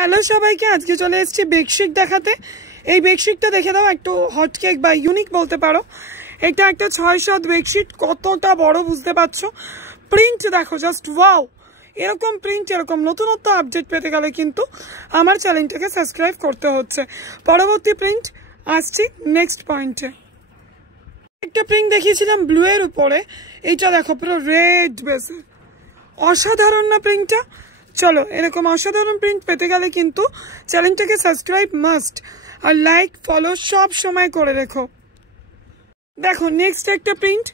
Hello সবাইকে, আজকে চলে এসেছি বেডশিট দেখাতে। এই বেডশিটটা দেখে দাও, একটু হট কেক বা ইউনিক বলতে পারো। এটা একটা 6-7 বেডশিট, কতটা বড় বুঝতে পারছো। প্রিন্ট দেখো, জাস্ট ওয়াও। এরকম প্রিন্ট, এরকম নতুনত্ব আপডেট পেতে গেলে কিন্তু আমার চ্যানেলটাকে সাবস্ক্রাইব করতে হচ্ছে। পরবর্তী প্রিন্ট আসছি নেক্সট পয়েন্টে। একটা প্রিন্ট দেখিয়েছিলাম ব্লু এর উপরে, এইটা দেখো পুরো রেড বেসে। অসাধারণ না প্রিন্টটা? চলো, এরকম অসাধারণ প্রিন্ট পেতে গেলে কিন্তু চ্যানেলটাকে সাবস্ক্রাইব মাস্ট, আর লাইক ফলো সব সময় করে রেখো। দেখো নেক্সট একটা প্রিন্ট।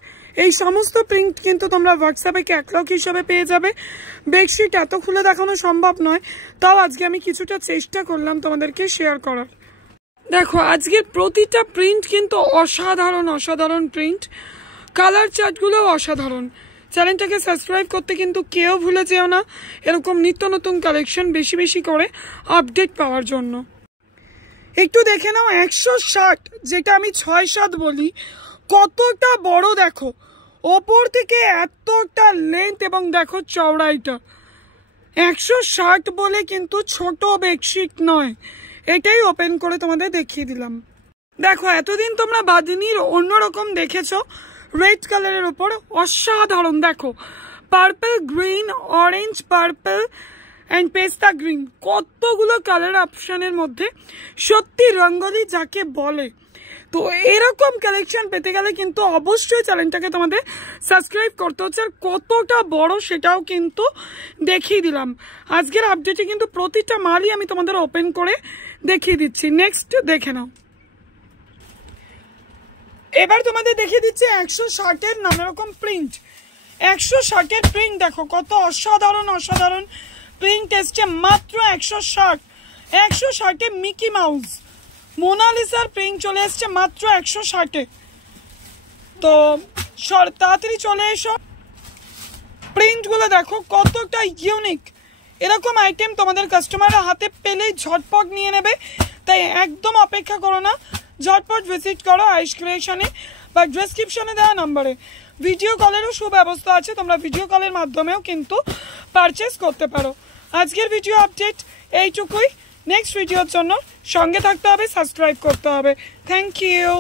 এই সমস্ত প্রিন্ট কিন্তু তোমরা হোয়াটসঅ্যাপে ক্যাটালগ হিসেবে পেয়ে যাবে। বেডশিট এত খুলে দেখানো সম্ভব নয়, তাও আজকে আমি কিছুটা চেষ্টা করলাম তোমাদেরকে শেয়ার করার। দেখো আজকের প্রতিটা প্রিন্ট কিন্তু অসাধারণ অসাধারণ প্রিন্ট, কালার চার্টগুলোও অসাধারণ। চ্যানেলটাকে সাবস্ক্রাইব করতে কিন্তু কেউ ভুলে যেও না, এরকম নিত্য নতুন কালেকশন বেশি বেশি করে আপডেট পাওয়ার জন্য। একটু দেখে নাও 160, যেটা আমি 6-7 বলি, কতটা বড় দেখো। ওপর থেকে এতটা লেন্থ এবং দেখো চওড়াইটা। 160 বলে কিন্তু ছোট বেডশিট নয়, এটাই ওপেন করে তোমাদের দেখিয়ে দিলাম। দেখো এতদিন তোমরা বাঁধনির অন্যরকম দেখেছো, রেড কালারের উপর অসাধারণ। দেখো purple, green, orange, purple and পেস্তা গ্রিন, কতগুলো কালার অপশনের মধ্যে সত্যি রঙ্গোলি যাকে বলে। তো এরকম কালেকশন পেতে গেলে কিন্তু অবশ্যই চ্যানেলটাকে তোমাদের সাবস্ক্রাইব করতে হচ্ছে। আর কতটা বড় সেটাও কিন্তু দেখিয়ে দিলাম। আজকের আপডেটে কিন্তু প্রতিটা মালই আমি তোমাদের ওপেন করে দেখিয়ে দিচ্ছি। নেক্সট দেখে নাও। এবার তোমাদের দেখিয়ে দিচ্ছি 160-এর নানা রকম প্রিন্ট। 160-এর প্রিন্ট দেখো কত অসাধারণ অসাধারণ প্রিন্ট এসছে মাত্র 160। 160-এ মিকি মাউস, মোনালিসার প্রিন্ট চলে এসছে মাত্র 160-এ। তো তাড়াতাড়ি চলে এসো। প্রিন্টগুলো দেখো কতটা ইউনিক। এরকম আইটেম তোমাদের কাস্টমাররা হাতে পেলেই ঝটপট নিয়ে নেবে, তাই একদম অপেক্ষা করো না, ঝটপট ভিজিট করো আইস ক্রিয়েশনে বা ডেসক্রিপশনে দেওয়া নম্বরে। ভিডিও কলেরও সুব্যবস্থা আছে, তোমরা ভিডিও কলের মাধ্যমেও কিন্তু পারচেস করতে পারো। আজকের ভিডিও আপডেট এইটুকুই। নেক্সট ভিডিওর জন্য সঙ্গে থাকতে হবে, সাবস্ক্রাইব করতে হবে। Thank you.